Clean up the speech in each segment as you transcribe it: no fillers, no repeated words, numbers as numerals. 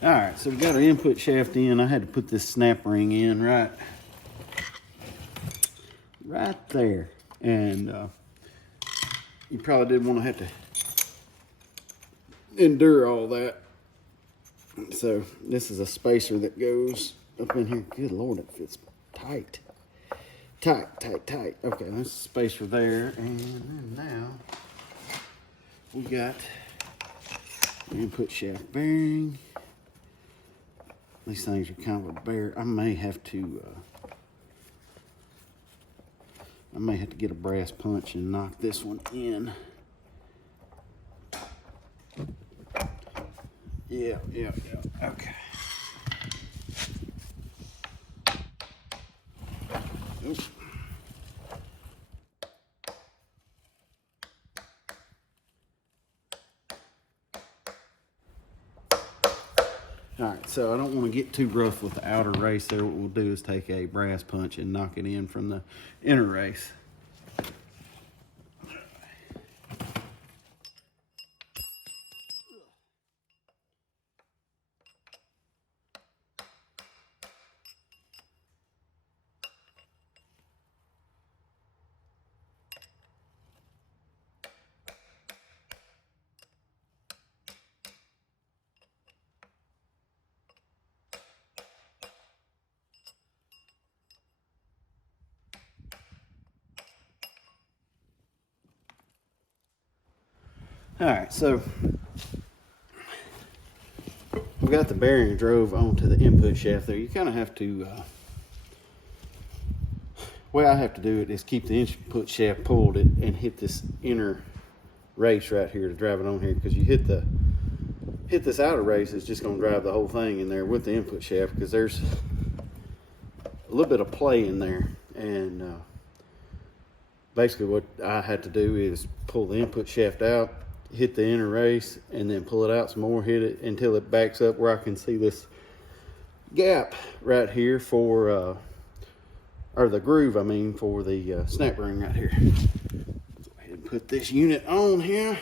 All right, so we got our input shaft in. I had to put this snap ring in right there. And you probably didn't want to have to endure all that. So this is a spacer that goes up in here. Good Lord, it fits tight. Tight. Okay, that's a spacer there. And then now we got the input shaft bearing. These things are kind of a bear. I may have to get a brass punch and knock this one in. Yeah. Okay. Oops. All right, so I don't want to get too rough with the outer race there. What we'll do is take a brass punch and knock it in from the inner race. All right, so we got the bearing drove onto the input shaft there. You kind of have to, way I have to do it is keep the input shaft pulled and hit this inner race right here to drive it on here, because you hit this outer race, it's just going to drive the whole thing in there with the input shaft, because there's a little bit of play in there. And basically what I had to do is pull the input shaft out, hit the inner race, and then pull it out some more, hit it until it backs up where I can see this gap right here for, or the groove, I mean, for the snap ring right here. Go ahead and put this unit on here.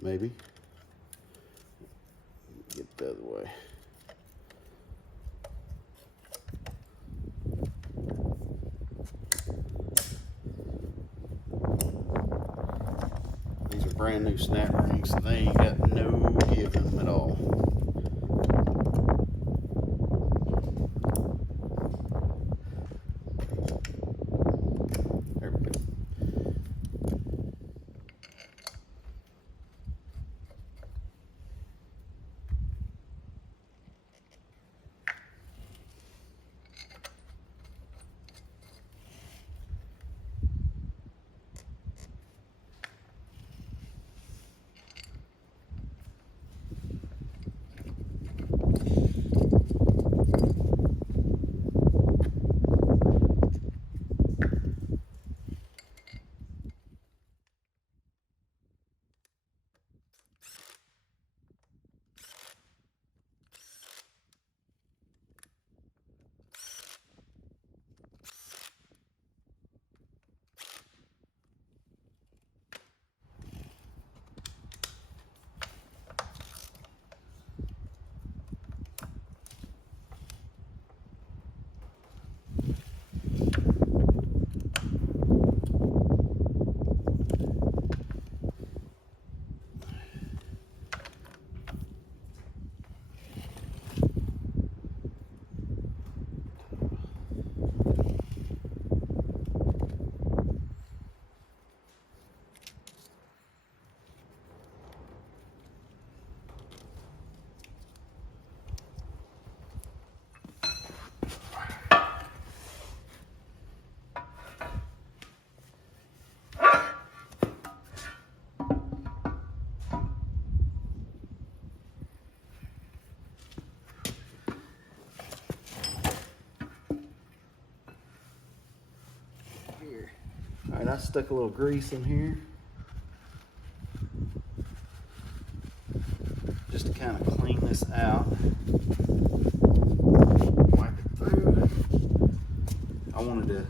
Maybe. Get the other way. These are brand new snap rings, so they ain't got no give in them at all. There we go. All right, I stuck a little grease in here just to kind of clean this out. Wipe it through. I wanted to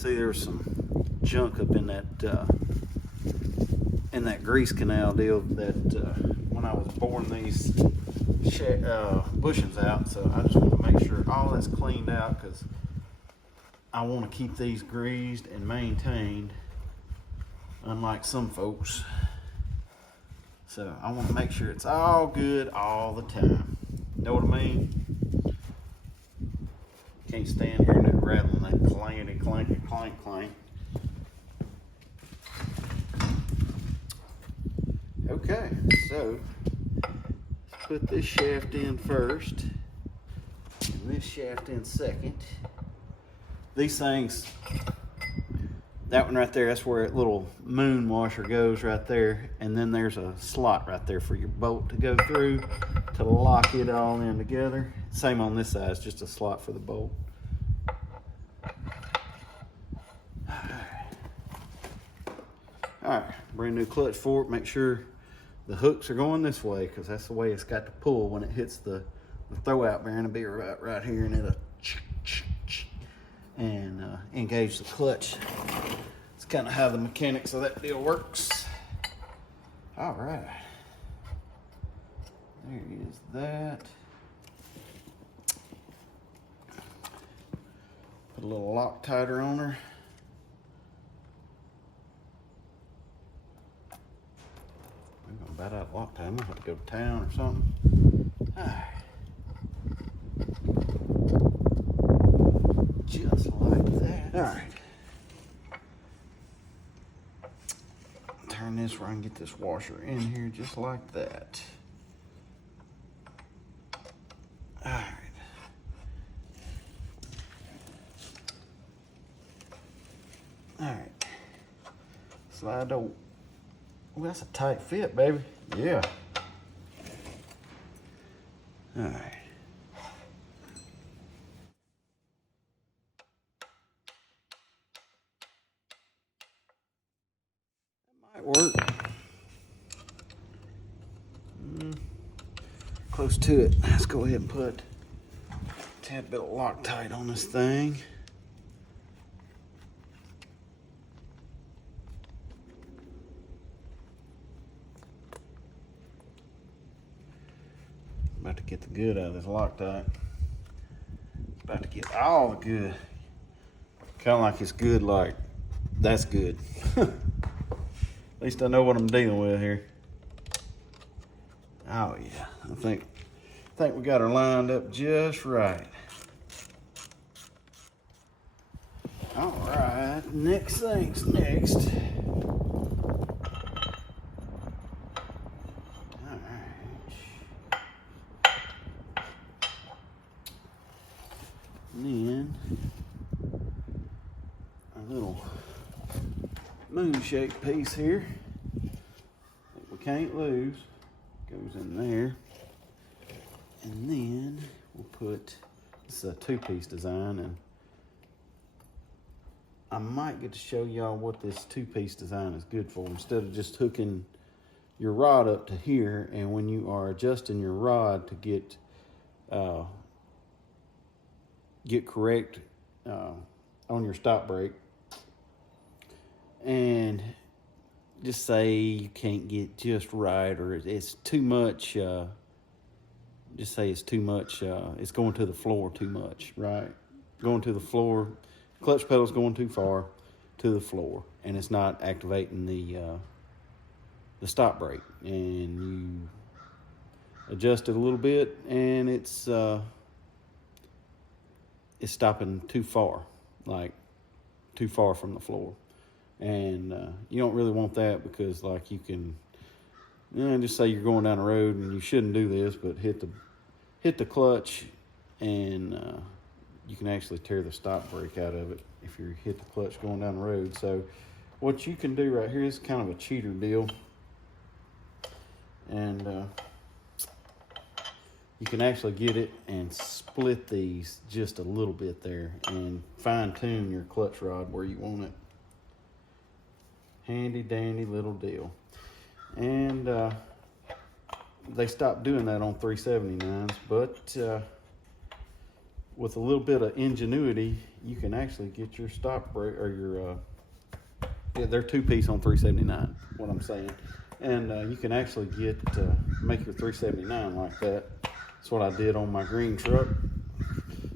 see there's some junk up in that grease canal deal that when I was boring these bushings out. So I just want to make sure all that's cleaned out, because I want to keep these greased and maintained, unlike some folks. So I want to make sure it's all good all the time. Know what I mean? Can't stand hearing that rattling, that clankety clanky clank clank. Okay, so let's put this shaft in first and this shaft in second. These things, that one right there, that's where that little moon washer goes right there, and then there's a slot right there for your bolt to go through to lock it all in together. Same on this side, it's just a slot for the bolt. Alright, brand new clutch fork. Make sure the hooks are going this way, because that's the way it's got to pull when it hits the throw out bearing. It'll be right here, and it'll and engage the clutch. It's kind of how the mechanics of that deal works. All right, there is that. Put a little Loctiter on her. I'm gonna bat out Loctite. I'm gonna have to go to town or something. All right. Just like that. All right. Turn this where I can get this washer in here just like that. All right. All right. Slide over. Oh, that's a tight fit, baby. Yeah. All right. That might work. Close to it. Let's go ahead and put Peterbilt Loctite on this thing. About to get the good out of this Loctite. About to get all the good. Kind of like it's good, like that's good. At least I know what I'm dealing with here. Oh yeah, I think we got her lined up just right. All right, next thing's next. All right. And then our little moon-shaped piece here that we can't lose goes in there. And then we'll put, this is a two-piece design, and I might get to show y'all what this two-piece design is good for, instead of just hooking your rod up to here, and when you are adjusting your rod to get correct on your stop brake, and just say you can't get just right, or it's too much, just say it's too much, it's going to the floor too much, right? Going to the floor, clutch pedal's going too far to the floor, and it's not activating the stop brake, and you adjust it a little bit, and it's stopping too far, like too far from the floor. And you don't really want that, because like you can, just say you're going down the road, and you shouldn't do this, but hit the clutch, and you can actually tear the stop brake out of it if you hit the clutch going down the road. So what you can do right here is kind of a cheater deal, and you can actually get it and split these just a little bit there and fine tune your clutch rod where you want it. Handy dandy little deal. And they stopped doing that on 379s, but with a little bit of ingenuity, you can actually get your stock brake or your yeah, they're 2-piece on 379. What I'm saying, and you can actually get make your 379 like that. That's what I did on my green truck.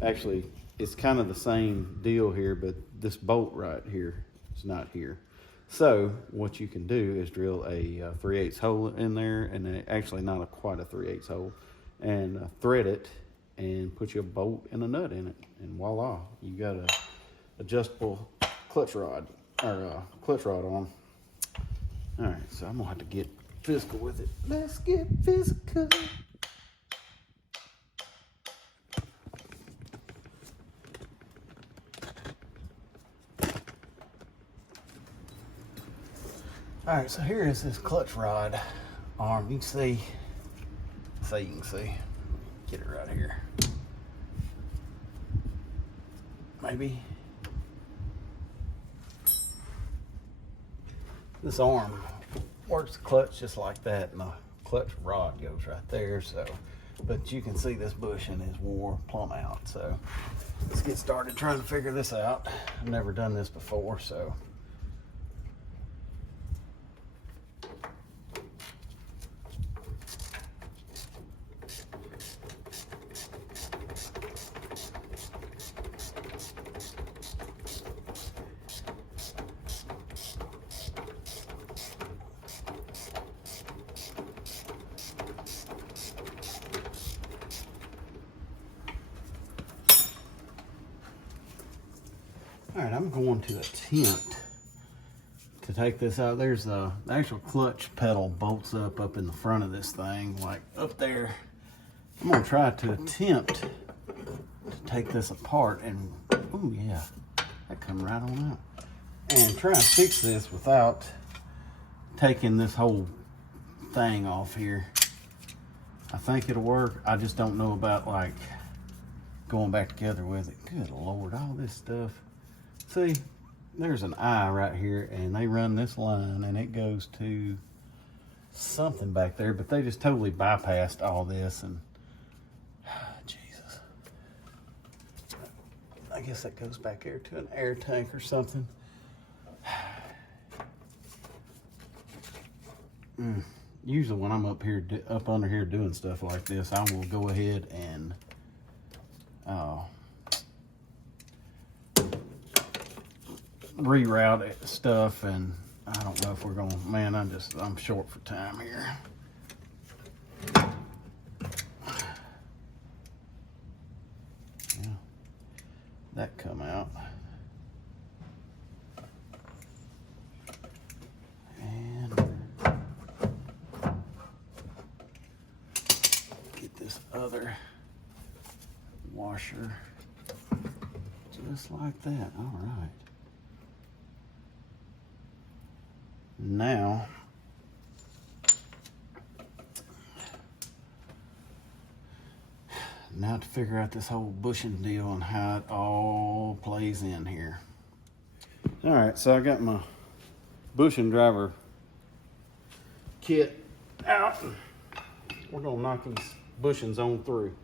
Actually, it's kind of the same deal here, but this bolt right here is not here. So what you can do is drill a 3/8 hole in there, and actually not quite a 3/8 hole, and thread it and put your bolt and a nut in it, and voila, you got a adjustable clutch rod or clutch rod on. All right, so I'm gonna have to get physical with it. Let's get physical. All right, so here is this clutch rod arm. You can see, get it right here. Maybe. This arm works the clutch just like that, and the clutch rod goes right there. So, but you can see this bushing is wore plumb out. So let's get started trying to figure this out. I've never done this before, so. All right, I'm going to attempt to take this out. There's the actual clutch pedal bolts up in the front of this thing, like up there. I'm gonna try to attempt to take this apart and, oh yeah, that come right on out. And try and fix this without taking this whole thing off here. I think it'll work. I just don't know about like going back together with it. Good Lord, all this stuff. See, there's an eye right here, and they run this line, and it goes to something back there, but they just totally bypassed all this, and Jesus. I guess that goes back there to an air tank or something. Usually when I'm up under here doing stuff like this, I will go ahead and reroute stuff, and I don't know if we're gonna, man, I'm short for time here. Yeah, that come out. And get this other washer just like that. All right. Now, to figure out this whole bushing deal and how it all plays in here. All right, so I got my bushing driver kit out. We're gonna knock these bushings on through.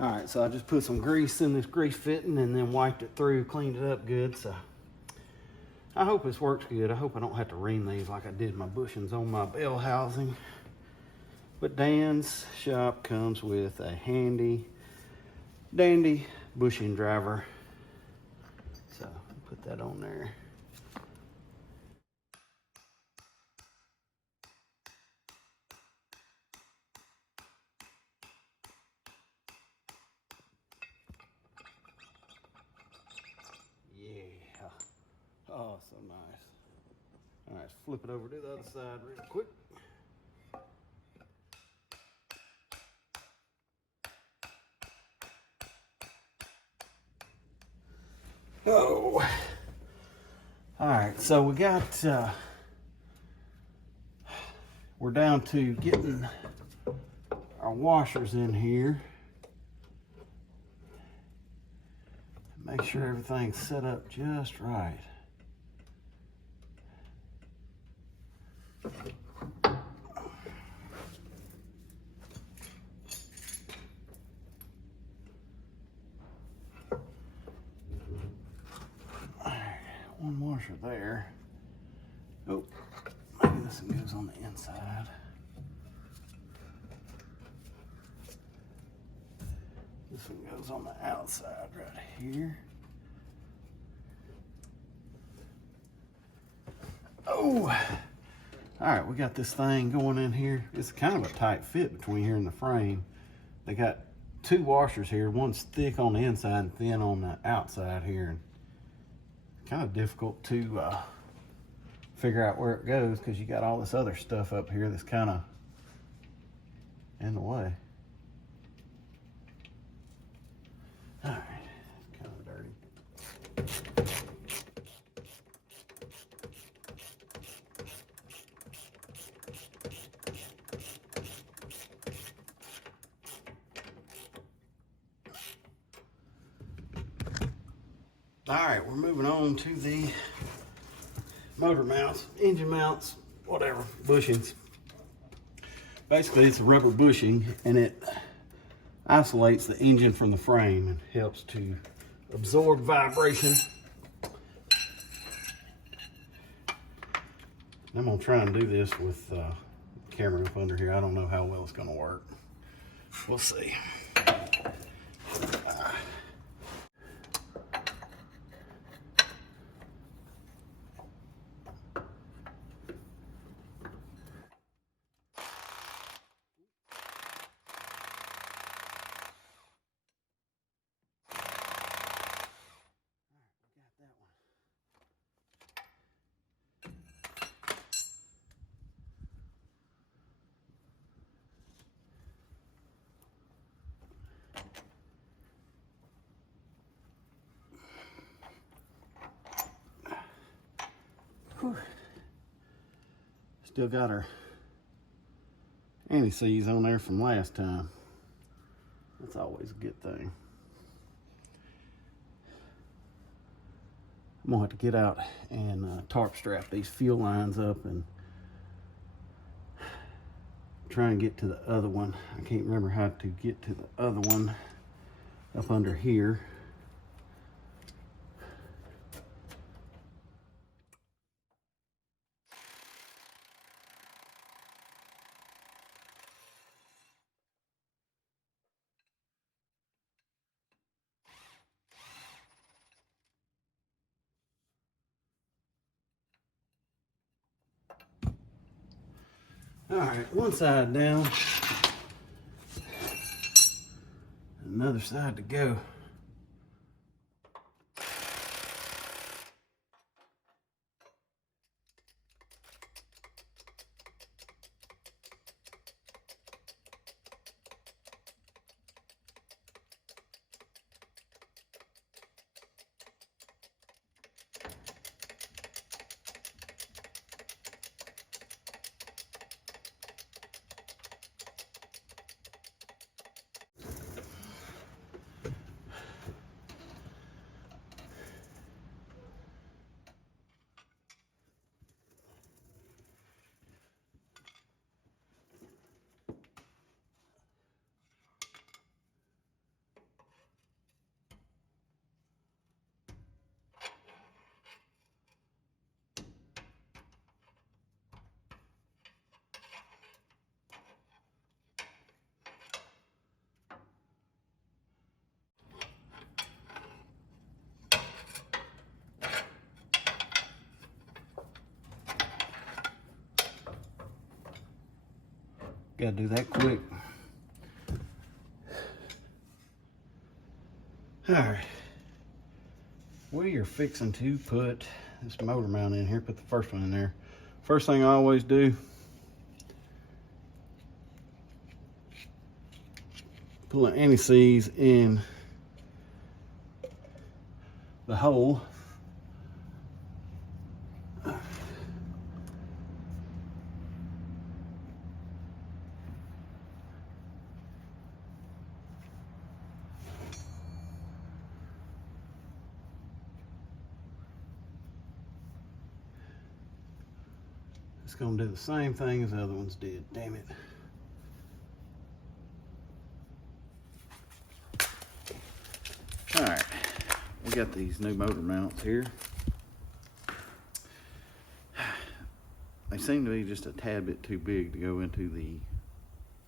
All right, so I just put some grease in this grease fitting and then wiped it through, cleaned it up good. So I hope this works good. I hope I don't have to ream these like I did my bushings on my bell housing. But Dan's shop comes with a handy dandy bushing driver. So put that on there. Oh, so nice. All right, flip it over to the other side real quick. Oh. All right, so we got, we're down to getting our washers in here. Make sure everything's set up just right. washer there. Oh, maybe this one goes on the inside. This one goes on the outside right here. Oh, all right, we got this thing going in here. It's kind of a tight fit between here and the frame. They got two washers here. One's thick on the inside and thin on the outside here. And kind of difficult to figure out where it goes because you got all this other stuff up here that's kind of in the way. All right, it's kind of dirty. All right, we're moving on to the motor mounts, engine mounts, whatever, bushings. Basically, it's a rubber bushing, and it isolates the engine from the frame and helps to absorb vibration. I'm gonna try and do this with camera up under here. I don't know how well it's gonna work. We'll see. Whew. Still got our anti-seize on there from last time. That's always a good thing. I'm gonna have to get out and tarp strap these fuel lines up and try and get to the other one. I can't remember how to get to the other one up under here. All right, one side down, another side to go. Gotta do that quick. All right, we are fixing to put this motor mount in here. Put the first one in there. First thing I always do, pull an anti-seize in the hole. It's gonna do the same thing as the other ones did, damn it. All right, we got these new motor mounts here. they seem to be just a tad bit too big to go into the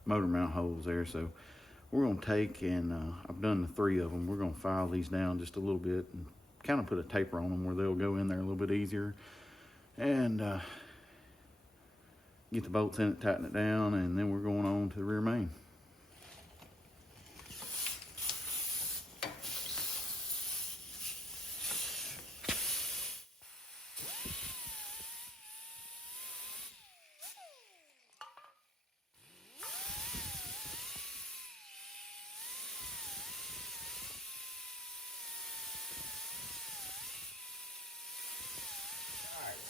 motor mount holes there. So we're going to take and I've done the 3 of them. We're going to file these down just a little bit and kind of put a taper on them where they'll go in there a little bit easier, and get the bolts in it, tighten it down, and then we're going on to the rear main.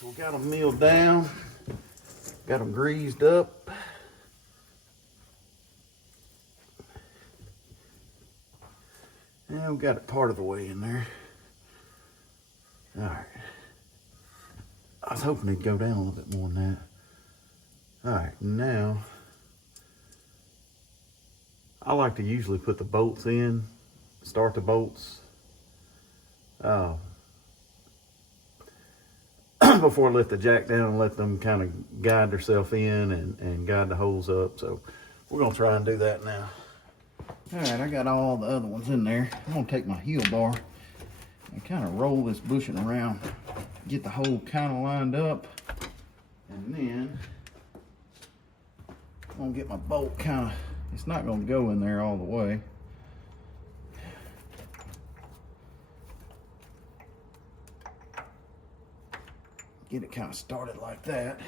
So we got them milled down, got them greased up. And we got it part of the way in there. All right. I was hoping it'd go down a little bit more than that. All right, now I like to usually put the bolts in, start the bolts before I let the jack down and let them kind of guide themselves in and guide the holes up. So we're gonna try and do that now. All right, I got all the other ones in there. I'm gonna take my heel bar and kind of roll this bushing around, get the hole kind of lined up, and then I'm gonna get my bolt kind of, it's not gonna go in there all the way. Get it kind of started like that.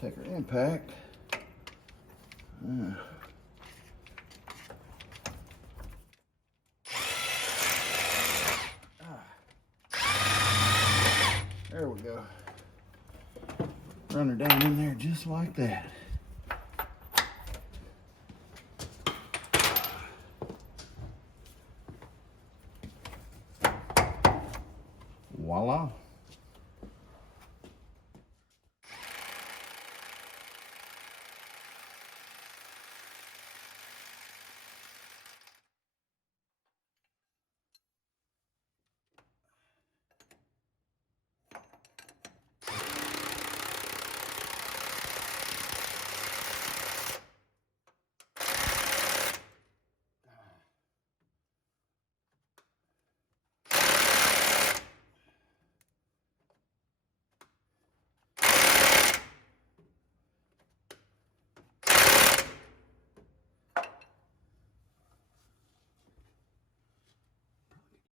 Take our impact. There we go. Run her down in there just like that.